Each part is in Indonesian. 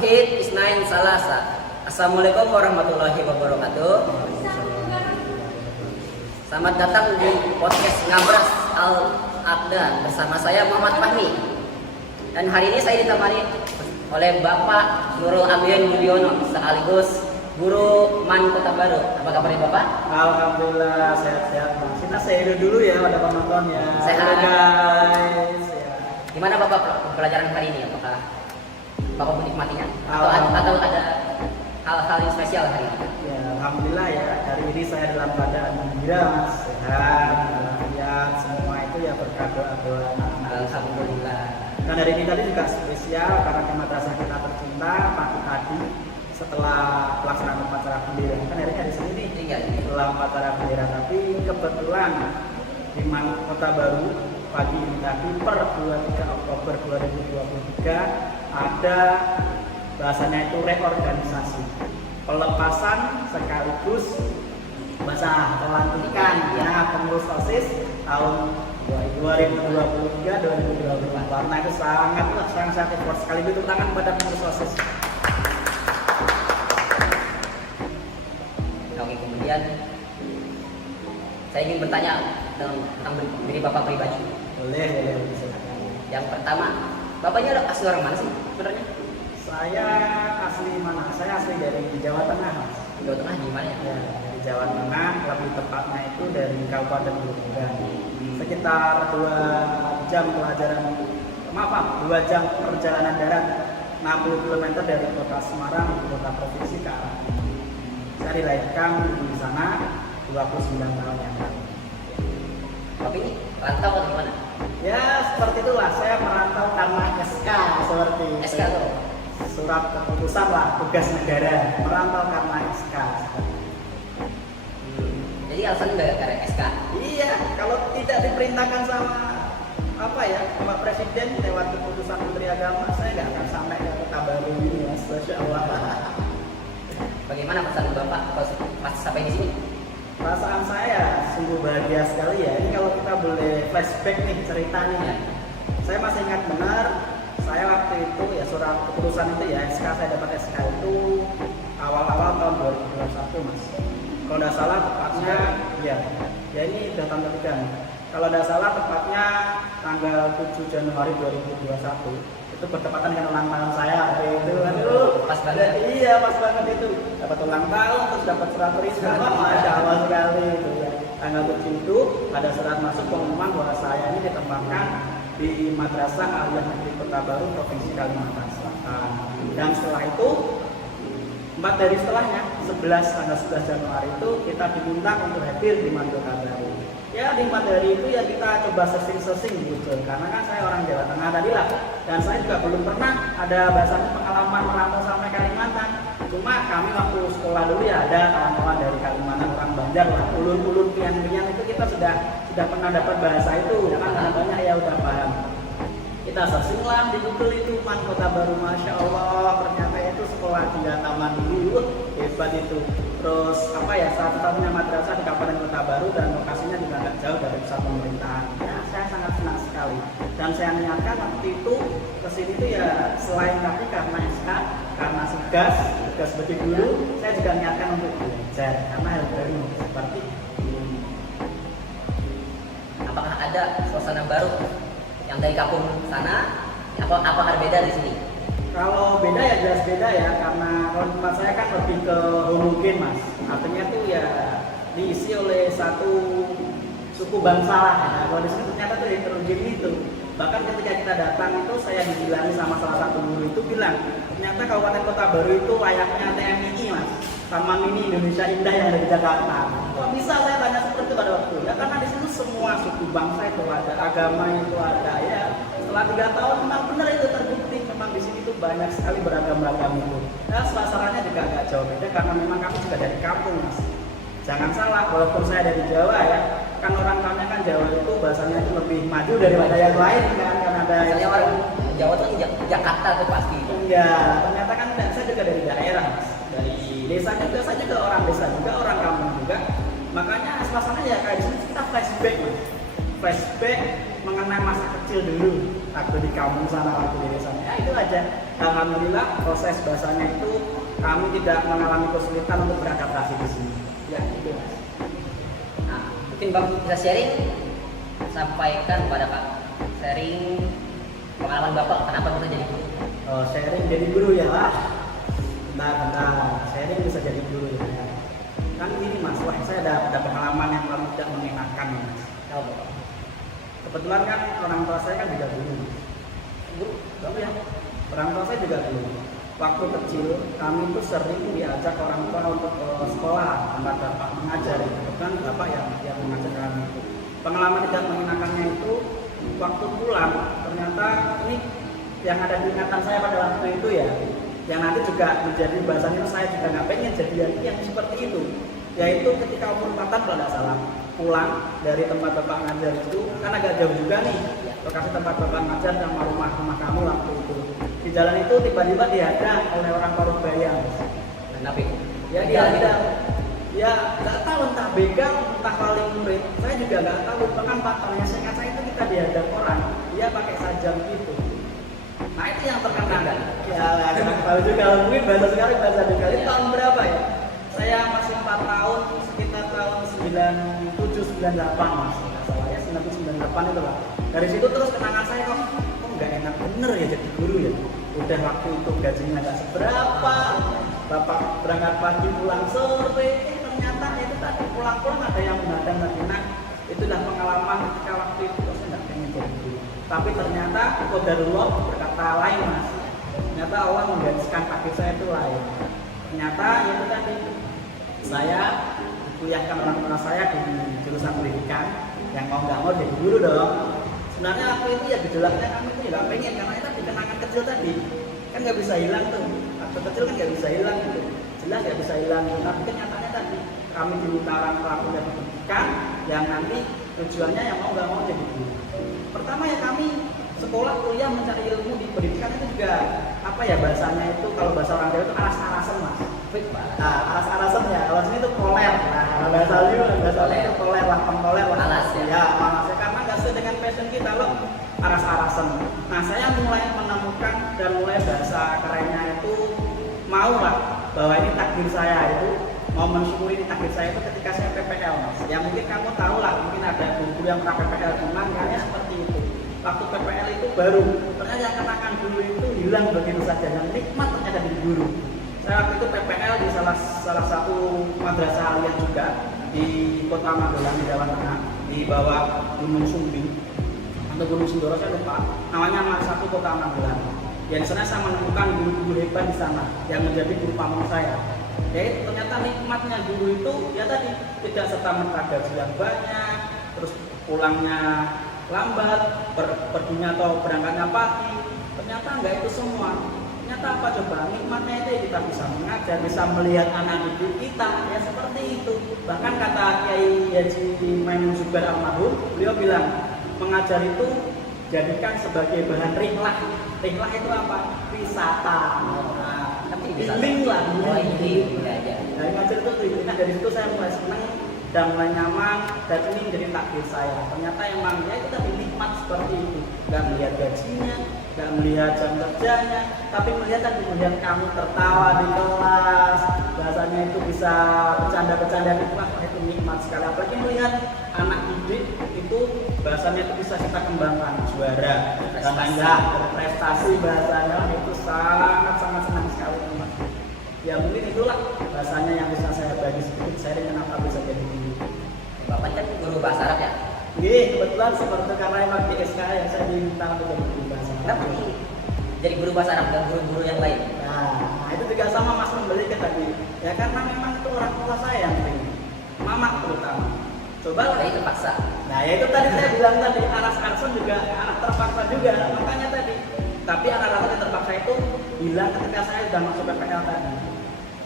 Wahid Isnain Salasa. Assalamualaikum warahmatullahi wabarakatuh. Selamat datang di podcast Ngabras Al-Aqda bersama saya Muhammad Fahmi. Dan hari ini saya ditemani oleh Bapak Nurul Amin Mulyono sekaligus Guru MAN Kota Baru. Apa kabarnya Bapak? Alhamdulillah sehat-sehat Mas. Kita say dulu ya pada penontonnya. Sehat guys. Ya. Gimana Bapak pelajaran hari ini? Apakah Bapak menikmatinya? Atau ada hal-hal yang spesial hari ini? Ya, alhamdulillah ya. Hari ini saya dalam keadaan gembira, Mas. Sehat, walafiat, semua itu ya berkat doa-doa. Alhamdulillah. Dan hari ini tadi juga spesial karena di madrasah kita tercinta pagi tadi setelah pelaksanaan upacara bendera. Kan hari ini ada sini nih. Iya. Setelah upacara bendera, tapi kebetulan di MAN Kota Baru pagi ini tadi per 23 Oktober 2023 ada bahasanya itu reorganisasi, pelepasan sekaligus masa pelantikan pengurus OSIS tahun 2023-2024. Nah itu sangat effort sekali, itu tangan pada pengurus OSIS. Oke, kemudian saya ingin bertanya tentang diri Bapak pribadi. Boleh. Yang pertama, Bapaknya asli orang mana sih sebenarnya? Saya asli mana? Saya asli dari Jawa Tengah, Mas. Jawa Tengah gimana ya? Ya, dari Jawa Tengah, lebih tepatnya itu dari Kabupaten Grobogan. Sekitar 2 jam pelajaran, 2 jam perjalanan darat, 60 km dari kota Semarang, kota provinsi ke arah. Saya dilahirkan di sana 29 tahun yang lalu. Bapak ini rantau atau gimana? Ya seperti itulah, saya merantau karena SK seperti SK tuh? Surat keputusan lah, tugas negara, merantau karena SK. Jadi alasannya nggak karena SK? Iya, kalau tidak diperintahkan sama Bapak Presiden lewat keputusan Menteri Agama, saya nggak akan sampai ke Kota Baru ini, Mas. Masya Allah. Bagaimana pesan Bapak pas sampai di sini? Perasaan saya sungguh bahagia sekali ya. Ini kalau kita boleh flashback nih ceritanya. Saya masih ingat benar, saya waktu itu ya surat keputusan itu ya, SK saya dapat SK itu awal-awal tahun 2021, Mas. Kalau tidak salah tepatnya ya ini udah tanggal 3 nih. Kalau tidak salah tepatnya tanggal 7 Januari 2021. Itu bertepatan dengan ulang tahun saya itu. Aduh, Pas banget. Iya, pas banget itu. Dapat ulang tahun, terus dapat surat tulisan. Masya Allah sekali itu ya. Tanggal 7 itu ada surat masuk pengumuman bahwa saya ini ditempatkan di Madrasah Aliyah Negeri Kota Baru Provinsi Kalimantan Selatan. Dan setelah itu 4 dari setelahnya, tanggal 11 Januari itu kita diminta untuk hadir di MAN Kota Baru. Ya di 4 hari itu ya kita coba searching gitu, karena kan saya orang Jawa Tengah tadi lah, dan saya juga belum pernah ada bahasanya pengalaman merantau sampai Kalimantan. Cuma kami waktu sekolah dulu ya ada kawan-kawan dari Kalimantan, orang Banjar lah, ulun-ulun pian-pian itu kita sudah pernah dapat bahasa itu, kan banyak ya udah paham. Kita searching lah di Google itu MAN Kota Baru, Masya Allah ternyata itu sekolah 3 taman dulu, hebat itu. Terus satu-satunya madrasah di Kabupaten Kota Baru dan lokasinya juga nggak jauh dari pusat pemerintahan. Ya saya sangat senang sekali. Dan saya niatkan waktu itu kesini tuh ya selain tapi karena SK, karena tugas seperti dulu, saya juga niatkan untuk belajar karena hal baru seperti ini. Apakah ada suasana baru yang dari kampung sana? Apakah berbeda di sini? Kalau beda ya jelas beda ya, karena kalau tempat saya kan lebih ke homogen, Mas. Artinya tuh ya diisi oleh satu suku bangsa lah. Nah, kalau di sini ternyata tuh heterogen itu. Bahkan ketika kita datang itu saya dibilangin sama salah satu guru itu bilang, ternyata Kabupaten Kota Baru itu layaknya TMI, Mas. Taman Mini Indonesia Indah yang ada di Jakarta. Kok bisa saya tanya seperti itu pada waktu? Ya karena di situ semua suku bangsa itu ada, agama itu ada ya. Setelah 3 tahun memang benar itu terbukti, memang di sini tuh banyak sekali beragam-ragam itu. Nah, suasananya juga agak jauh beda karena memang kami juga dari kampung, Mas. Jangan salah, walaupun saya dari Jawa ya, kan orang kami kan Jawa itu bahasanya itu lebih maju daripada yang lain kan, karena ada Misalnya orang Jawa tuh Jakarta tuh pasti. Iya, ternyata kan saya juga dari daerah, Mas. Dari desa juga, saya juga orang desa juga, orang kampung juga. Makanya suasananya ya kayak di sini kita flashback, Mas. Flashback mengenai masa kecil dulu, waktu di kampung sana, waktu di desa. Ya itu aja. Alhamdulillah proses bahasanya itu kami tidak mengalami kesulitan untuk beradaptasi di sini. Ya itu Mas. Nah, mungkin Bang bisa sharing, sampaikan pada Kak, sharing pengalaman Bapak kenapa bisa jadi guru. Oh, sharing jadi guru ya lah. Bentar, sharing bisa jadi guru ya. Kan ini Mas, wah saya ada pengalaman yang paling tidak mengenakan ya Mas. Tahu Bapak? Kebetulan kan orang tua saya kan juga guru. Guru, tahu ya? Orang tua saya juga guru. Waktu kecil kami tuh sering diajak orang tua untuk ke sekolah tempat bapak mengajar. Bukan bapak yang mengajar kami. Pengalaman tidak mengenakannya itu waktu pulang ternyata ini yang ada di ingatan saya pada waktu itu ya. Yang nanti juga menjadi bahasanya saya juga nggak pengen jadi yang seperti itu. Yaitu ketika umur 4 tahun kalau tidak salah pulang dari tempat bapak ngajar itu kan agak jauh juga nih lokasi tempat bapak ngajar sama rumah kamu waktu itu. Di jalan itu tiba-tiba dihadang oleh orang Parubaya. Kenapa? Ya dihadang. Ya nggak tahu entah begal entah paling murid. Saya juga nggak tahu. Bahkan patahnya seingat saya itu kita dihadang orang. Dia pakai sajam gitu. Nah itu yang terkenal kan? Ya nggak tahu juga. Mungkin bahasa sekali bahasa begal itu tahun berapa ya? Saya masih 4 tahun sekitar tahun 97-98 Mas. Nggak salah ya 98 itu lah. Dari situ terus kenangan saya kok nggak enak bener ya jadi guru ya. Udah waktu itu gajinya nggak seberapa, bapak berangkat pagi pulang sore, ternyata itu tadi pulang-pulang ada yang menghadang lagi. Nah itulah pengalaman ketika waktu itu saya nggak pengen jadi guru. Tapi ternyata qadarullah berkata lain Mas. Ternyata Allah menggariskan kaki saya itu lain. Ternyata itu tadi saya kuliahkan orang tua saya di jurusan pendidikan yang mau nggak mau jadi guru dong. Sebenarnya aku itu ya gejolaknya kami itu nggak pengen karena itu di kenangan kecil tadi kan nggak bisa hilang tuh. Waktu kecil kan nggak bisa hilang gitu, jelas nggak bisa hilang. Tapi kenyataannya tadi kami diminta orang tua kuliah pendidikan yang nanti tujuannya yang mau nggak mau jadi guru. Pertama ya kami sekolah kuliah mencari ilmu di pendidikan itu juga apa ya bahasanya itu kalau bahasa orang Jawa itu aras-arasan Mas. Nah, aras-arasan ya, kalau sini itu koler. Nah, bahasa itu koler, lapang koler lah. Alas ya. Ya, alas ya karena nggak sesuai dengan passion kita loh, aras-arasan. Nah, saya mulai menemukan dan mulai bahasa kerennya itu mau lah bahwa ini takdir saya itu mau mensyukuri ini takdir saya itu ketika saya PPL Mas. Ya mungkin kamu tahu lah, mungkin ada guru yang pernah PPL cuman kayaknya seperti itu. Waktu PPL itu baru, ternyata yang kenangan dulu itu hilang begitu saja. Yang nikmat ternyata di guru. Saya waktu itu PPL di salah satu madrasah aliyah juga di Kota Magelang di Jawa Tengah di bawah Gunung Sumbing atau Gunung Sindoro saya lupa. Namanya satu Kota Magelang. Yang di sana saya menemukan guru-guru hebat di sana yang menjadi guru pamong saya. Jadi ternyata nikmatnya guru itu ya tadi tidak serta merta gaji yang banyak, terus pulangnya lambat, perginya atau berangkatnya pagi. Ternyata enggak itu semua. Ternyata apa coba? Nikmatnya itu kita bisa mengajar, bisa melihat anak didik kita ya seperti itu. Bahkan kata Kiai Haji Maimun Zubair almarhum, beliau bilang mengajar itu jadikan sebagai bahan rihlah. Rihlah itu apa? Wisata. Healing lah, healing. Dari ngajar itu healing. Nah dari situ saya mulai senang dan mulai nyaman dan ini menjadi takdir saya. Ternyata emang ya kita nikmat seperti itu. Gak melihat gajinya, gak melihat jam kerjanya, tapi melihat kamu tertawa di kelas, bahasanya itu bisa bercanda-bercanda di kelas, itu nikmat sekali. Apalagi melihat anak didik itu bahasanya itu bisa kita kembangkan juara dan enggak berprestasi bahasanya itu sangat senang sekali teman. Ya mungkin itulah bahasanya yang bisa saya bagi sedikit sharing kenapa bisa jadi guru. Bapak kan guru bahasa Arab ya? Iya kebetulan seperti karena emang di SK yang saya diminta untuk jadi guru bahasa Arab. Kenapa nih jadi guru bahasa Arab dan guru-guru yang lain? Nah itu juga sama Mas membeli ke tadi. Ya karena memang itu orang tua saya yang pengen, mama terutama. Coba lah itu paksa. Nah ya itu tadi saya bilang tadi anak juga anak terpaksa juga makanya tadi. Tapi anak-anak yang terpaksa itu hilang ketika saya sudah masuk PPL tadi.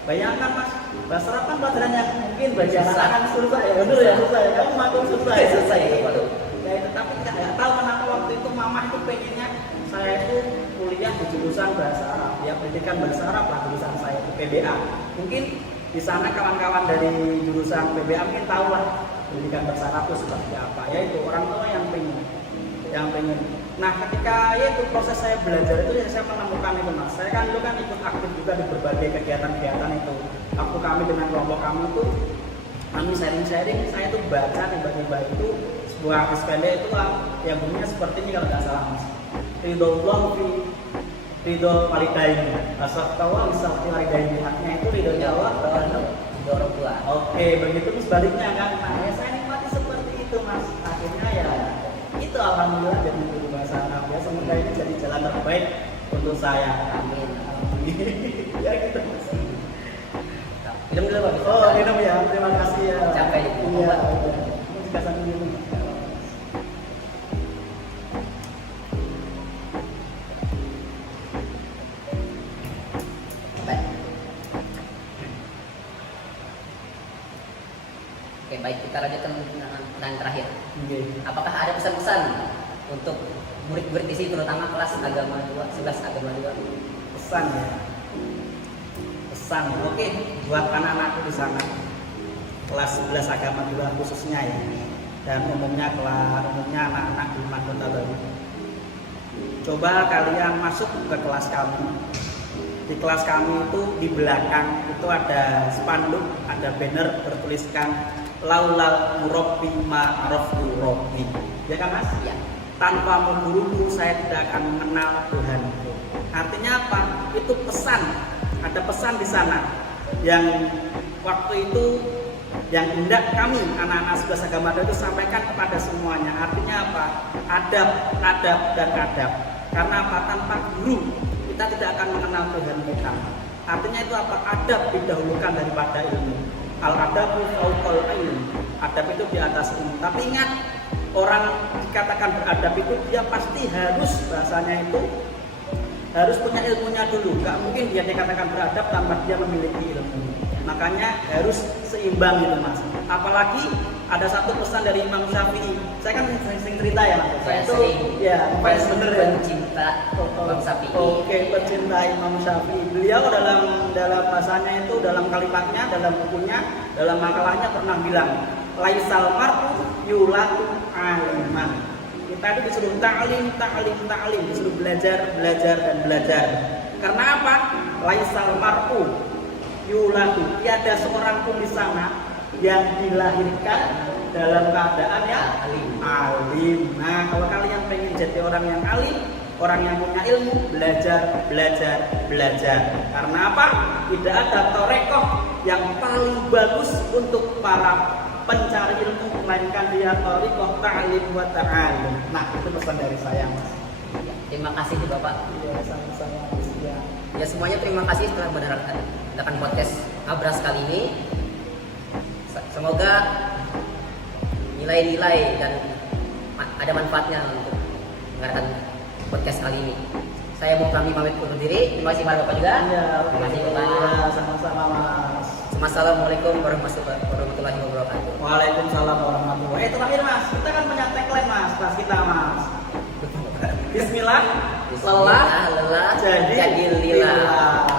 Bayangkan Mas, bahasa Arab kan pelajarannya mungkin bagi anak-anak susah ya, betul ya susah ya, kamu maklum susah ya. Susah ya baru. Ya itu tapi kita nggak tahu kenapa waktu itu mama itu pengennya saya itu kuliah di jurusan bahasa Arab, ya pendidikan bahasa Arab lah jurusan saya di PBA. Mungkin di sana kawan-kawan dari jurusan PBA mungkin tahu lah pendidikan bahasa Arab itu seperti apa. Ya itu orang tua yang pengen Nah, ketika ya itu proses saya belajar itu ya saya menemukan itu mas. Saya kan dulu kan ikut aktif juga di berbagai kegiatan-kegiatan itu. Waktu kami dengan kelompok kami itu kami sharing-sharing, saya tuh baca tiba-tiba itu sebuah hadis pendek itu lah yang bunyinya seperti ini kalau nggak salah mas. Ridho fi ridho walidaini, asal tawa misal walidaini, artinya itu ridhonya Allah terhadap orang tua. Oke, begitu sebaliknya kan. Nah, ya saya nikmati seperti itu mas. Akhirnya ya itu alhamdulillah jadi guru bahasa Arab ya. Semoga ini jadi jalan terbaik untuk saya. Amin. Ya gitu mas. Minum dulu Pak. Oh minum ya, terima kasih ya. Capek. Iya. Kamu juga sambil minum. Capek. Oke, baik, kita lanjutkan pertanyaan terakhir. Oke. Apakah ada pesan-pesan untuk murid-murid di sini terutama kelas agama 2, 11 agama 2? Pesan ya. Pesan. Oke, buat anak-anakku di sana. Kelas 11 agama 2 khususnya ya. Dan umumnya anak-anak di Kota Baru. Coba kalian masuk ke kelas kami. Di kelas kami itu di belakang itu ada spanduk, ada banner bertuliskan laulal murabbi ma araftu rabbi. Ya kan Mas? Ya. Tanpa guruku saya tidak akan mengenal Tuhanku. Artinya apa? Itu pesan. Ada pesan di sana yang waktu itu yang hendak kami anak-anak 11 agama itu sampaikan kepada semuanya. Artinya apa? Adab, dan adab. Karena apa? Tanpa guru kita tidak akan mengenal Tuhan kita. Artinya itu apa? Adab didahulukan daripada ilmu. Al-adabu fauqal ilm. Adab itu di atas ilmu. Tapi ingat, orang dikatakan beradab itu dia pasti harus bahasanya itu harus punya ilmunya dulu. Gak mungkin dia dikatakan beradab tanpa dia memiliki ilmu. Makanya harus seimbang gitu Mas. Apalagi ada satu pesan dari Imam Syafi'i. Saya kan sering cerita ya Mas. Saya itu ya fans bener ya. Pencinta Imam Syafi'i. Oke, pencinta Imam Syafi'i. Beliau dalam bahasanya itu, dalam kalimatnya, dalam bukunya, dalam makalahnya pernah bilang, laisal mar'u yulatu aliman. Kita itu disuruh ta'lim, disuruh belajar, dan belajar. Karena apa? Laisal mar'u yulatu, tiada seorang pun di sana yang dilahirkan dalam keadaan yang alim. Nah, kalau kalian pengen jadi orang yang alim, orang yang punya ilmu, belajar. Karena apa? Tidak ada torekoh yang paling bagus untuk para pencari ilmu melainkan dia torekoh ta'lim wa ta'alim. Nah, itu pesan dari saya Mas. Terima kasih Bapak. Iya, sama-sama. Ya semuanya terima kasih telah mendengarkan podcast Abras kali ini. Semoga nilai-nilai dan ada manfaatnya untuk mendengarkan podcast kali ini. Saya mau pamit undur diri. Terima kasih Bapak juga. Iya, terima kasih Bapak. Ya, sama-sama Mas. Assalamualaikum warahmatullahi wabarakatuh. Waalaikumsalam warahmatullahi wabarakatuh. Terakhir Mas, kita kan punya tagline Mas, pas kita Mas. Bismillah, lelah, Lelah, jadi lillah. lillah.